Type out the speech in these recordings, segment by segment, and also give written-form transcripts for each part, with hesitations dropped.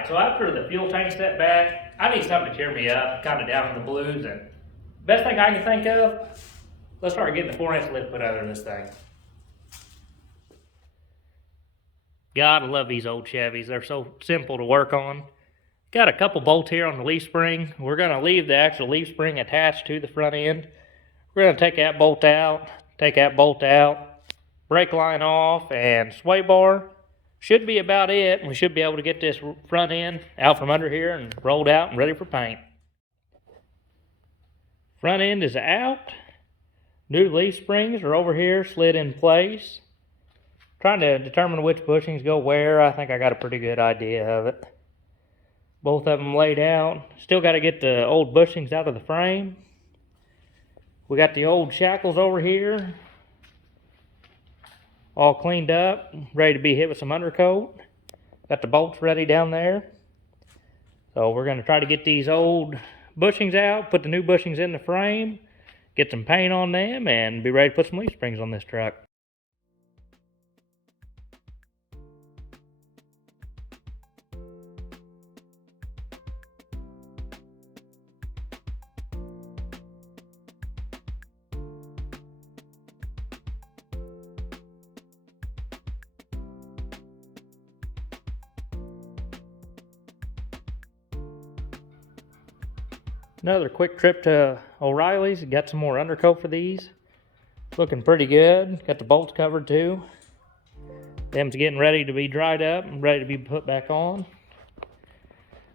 Alright, so after the fuel tank stepped back, I need something to cheer me up, kind of down in the blues, and best thing I can think of, let's start getting the 4-inch lift put under this thing. God, I love these old Chevys. They're so simple to work on. Got a couple bolts here on the leaf spring. We're going to leave the actual leaf spring attached to the front end. We're going to take that bolt out, brake line off, and sway bar. Should be about it. We should be able to get this front end out from under here and rolled out and ready for paint. Front end is out. New leaf springs are over here, slid in place. Trying to determine which bushings go where. I think I got a pretty good idea of it. Both of them laid out. Still got to get the old bushings out of the frame. We got the old shackles over here, all cleaned up, ready to be hit with some undercoat. Got the bolts ready down there. So we're going to try to get these old bushings out, put the new bushings in the frame, get some paint on them, and be ready to put some leaf springs on this truck. Another quick trip to O'Reilly's. Got some more undercoat for these. Looking pretty good. Got the bolts covered too. Them's getting ready to be dried up and ready to be put back on.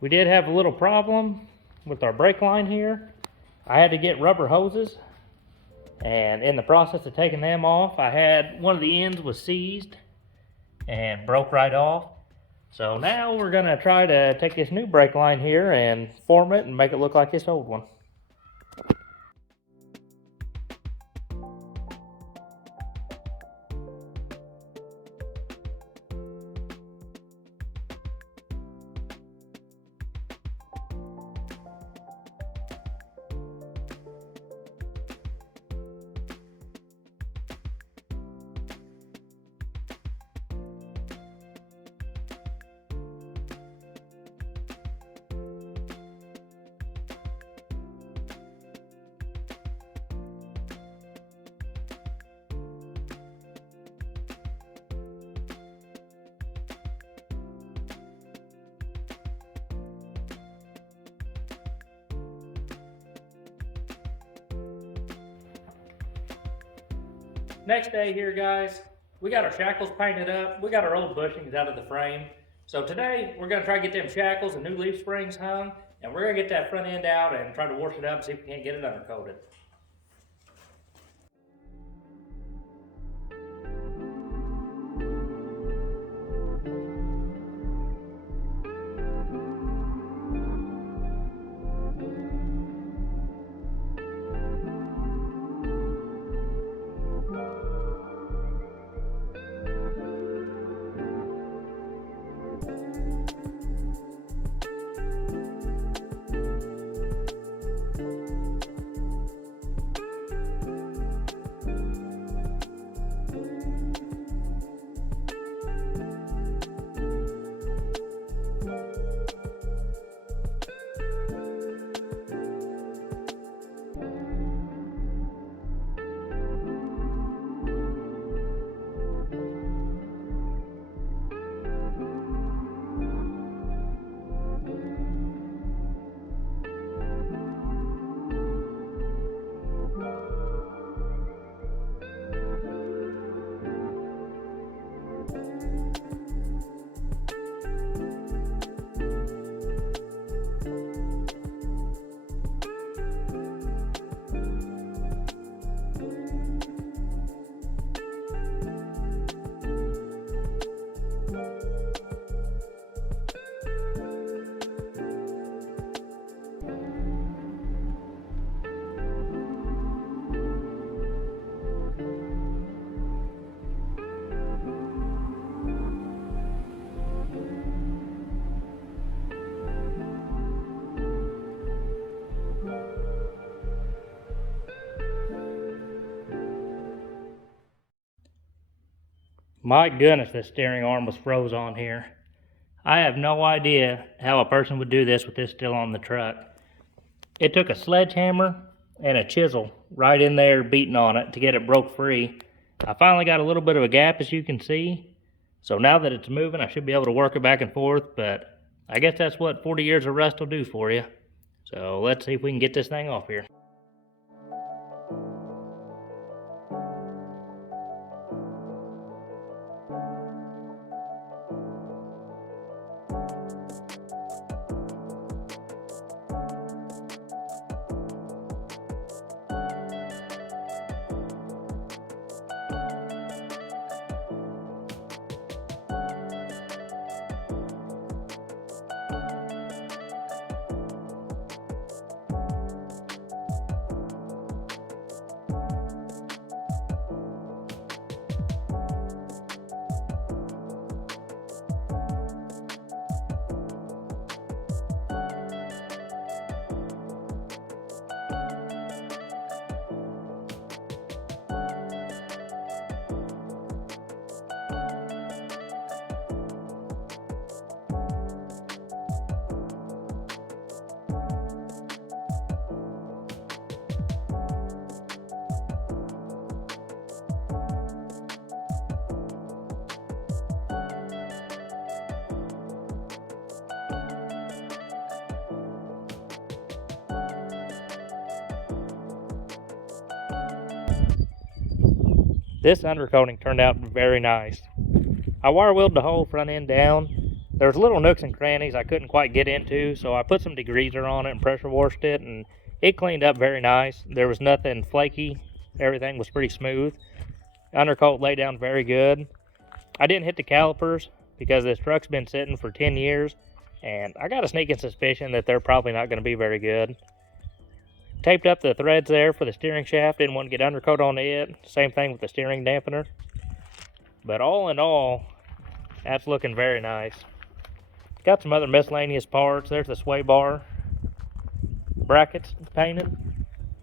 We did have a little problem with our brake line here. I had to get rubber hoses, and in the process of taking them off, I had one of the ends was seized and broke right off. So now we're going to try to take this new brake line here and form it and make it look like this old one. Next day here, guys, we got our shackles painted up. We got our old bushings out of the frame. So today, we're going to try to get them shackles and new leaf springs hung, and we're going to get that front end out and try to wash it up and see if we can't get it undercoated. My goodness, this steering arm was froze on here. I have no idea how a person would do this with this still on the truck. It took a sledgehammer and a chisel right in there beating on it to get it broke free. I finally got a little bit of a gap, as you can see. So now that it's moving, I should be able to work it back and forth, but I guess that's what 40 years of rust will do for you. So let's see if we can get this thing off here. This undercoating turned out very nice. I wire wheeled the whole front end down. There's little nooks and crannies I couldn't quite get into, so I put some degreaser on it and pressure washed it, and it cleaned up very nice. There was nothing flaky. Everything was pretty smooth. Undercoat laid down very good. I didn't hit the calipers because this truck's been sitting for 10 years, and I got a sneaking suspicion that they're probably not going to be very good. Taped up the threads there for the steering shaft. Didn't want to get undercoat on it. Same thing with the steering dampener. But all in all, that's looking very nice. Got some other miscellaneous parts. There's the sway bar brackets painted.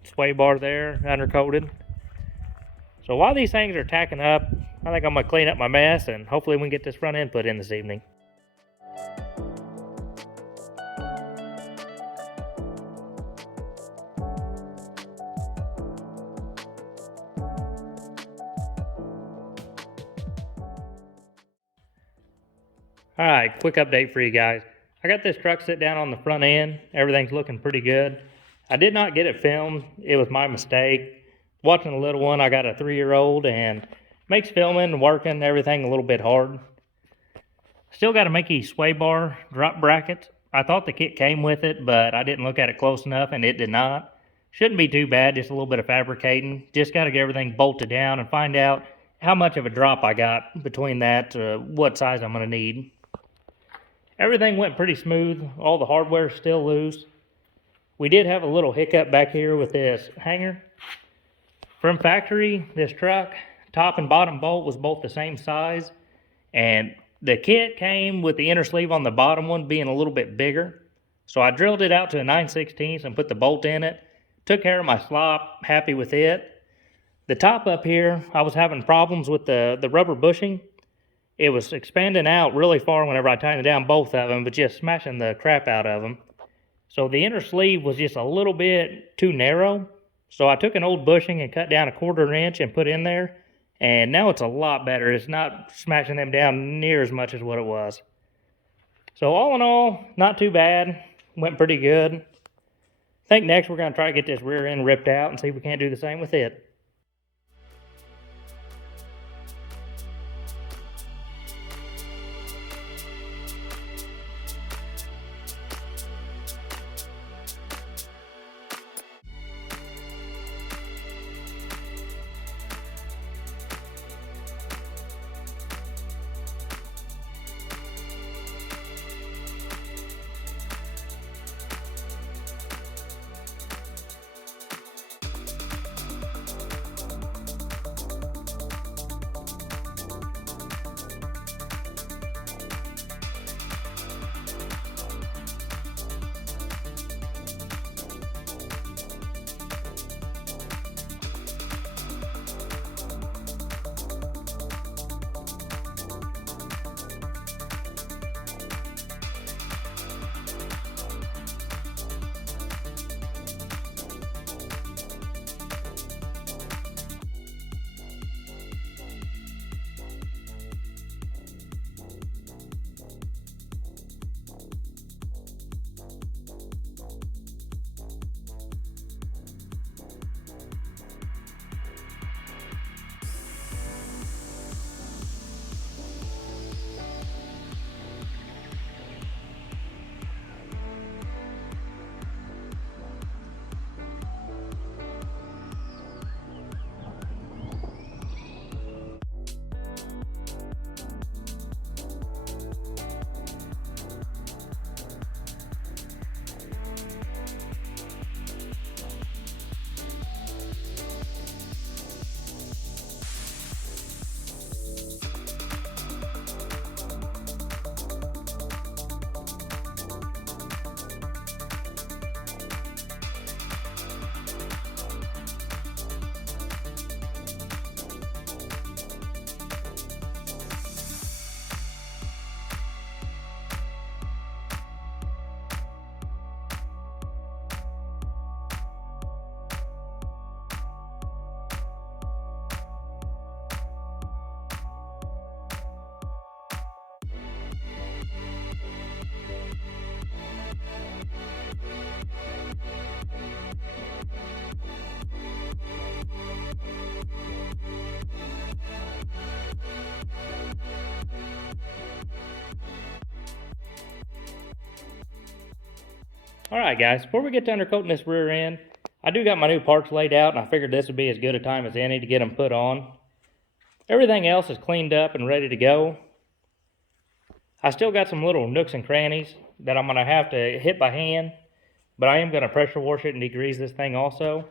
Sway bar there, undercoated. So while these things are tacking up, I think I'm going to clean up my mess, and hopefully we can get this front end put in this evening. Alright, quick update for you guys. I got this truck sit down on the front end. Everything's looking pretty good. I did not get it filmed. It was my mistake. Watching the little one, I got a 3-year-old, and makes filming and working everything a little bit hard. Still got to make these sway bar drop brackets. I thought the kit came with it, but I didn't look at it close enough, and it did not. Shouldn't be too bad, just a little bit of fabricating. Just got to get everything bolted down and find out how much of a drop I got between that, what size I'm going to need. Everything went pretty smooth. All the hardware's still loose. We did have a little hiccup back here with this hanger. From factory, this truck, top and bottom bolt was both the same size, and the kit came with the inner sleeve on the bottom one being a little bit bigger. So I drilled it out to a 9/16 and put the bolt in it. Took care of my slop, happy with it. The top up here, I was having problems with the rubber bushing. It was expanding out really far whenever I tightened down both of them, but just smashing the crap out of them. So the inner sleeve was just a little bit too narrow. So I took an old bushing and cut down a 1/4 inch and put in there. And now it's a lot better. It's not smashing them down near as much as what it was. So all in all, not too bad. Went pretty good. I think next we're going to try to get this rear end ripped out and see if we can't do the same with it. Alright guys, before we get to undercoating this rear end, I do got my new parts laid out, and I figured this would be as good a time as any to get them put on. Everything else is cleaned up and ready to go. I still got some little nooks and crannies that I'm going to have to hit by hand, but I am going to pressure wash it and degrease this thing also.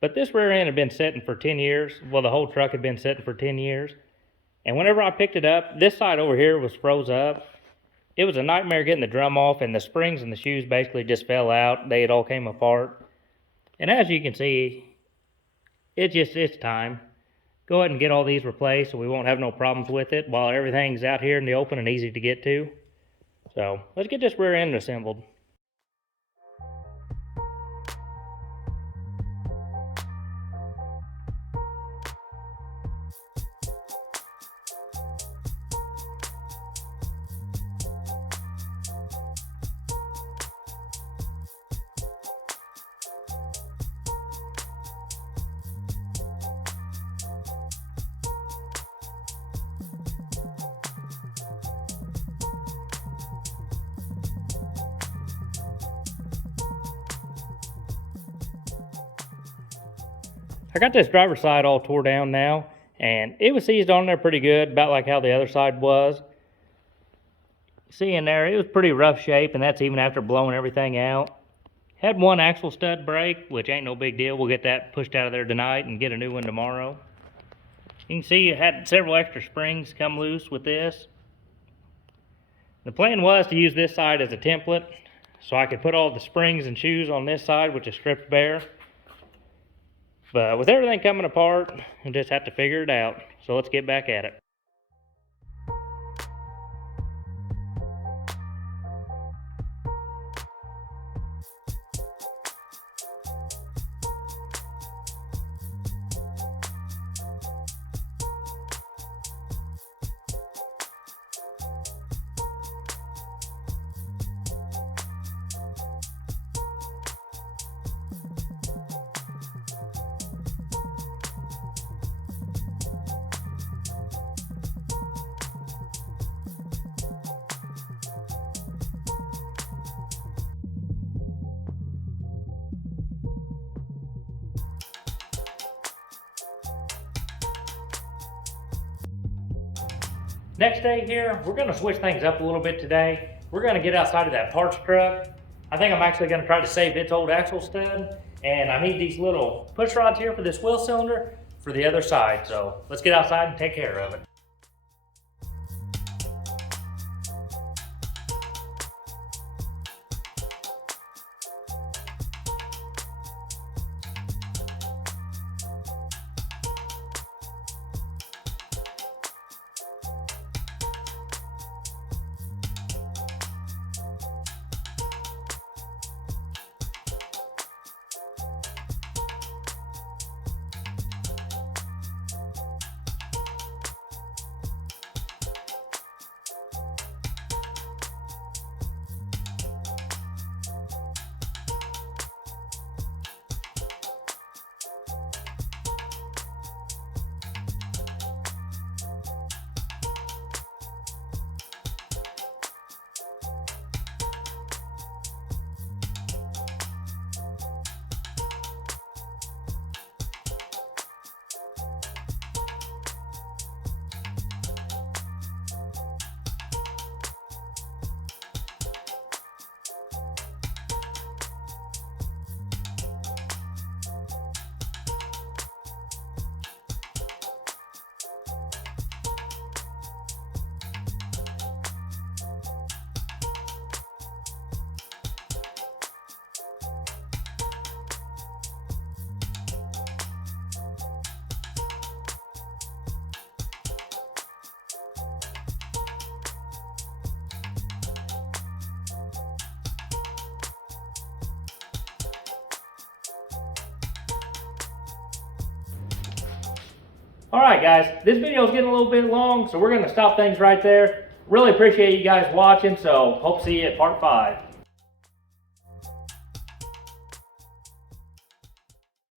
But this rear end had been sitting for 10 years. Well, the whole truck had been sitting for 10 years. And whenever I picked it up, this side over here was froze up. It was a nightmare getting the drum off, and the springs and the shoes basically just fell out. They had all came apart. And as you can see, it's time. Go ahead and get all these replaced so we won't have no problems with it while everything's out here in the open and easy to get to. So let's get this rear end assembled. I got this driver's side all tore down now, and it was seized on there pretty good, about like how the other side was. See in there, it was pretty rough shape, and that's even after blowing everything out. Had one axle stud break, which ain't no big deal. We'll get that pushed out of there tonight and get a new one tomorrow. You can see it had several extra springs come loose with this. The plan was to use this side as a template, so I could put all the springs and shoes on this side, which is stripped bare. But with everything coming apart, we'll just have to figure it out. So let's get back at it. Next day here, we're going to switch things up a little bit today. We're going to get outside of that parts truck. I think I'm actually going to try to save its old axle stud, and I need these little push rods here for this wheel cylinder for the other side. So let's get outside and take care of it. Alright guys, this video is getting a little bit long, so we're going to stop things right there. Really appreciate you guys watching, so hope to see you at part 5.